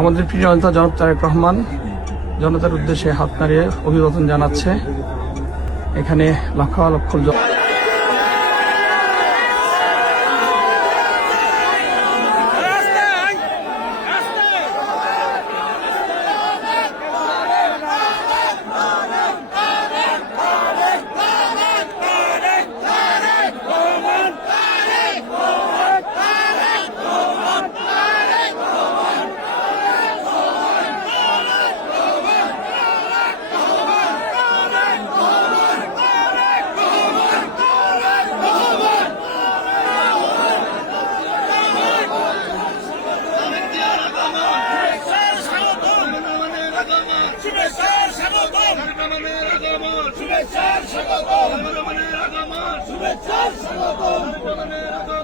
আমাদের প্রিয় নেতা জনাব তারেক রহমান জনতার উদ্দেশ্যে হাত নাড়িয়ে অভিবাদন জানাচ্ছে। এখানে লক্ষ লক্ষ শুভেচ্ছা স্বাগত।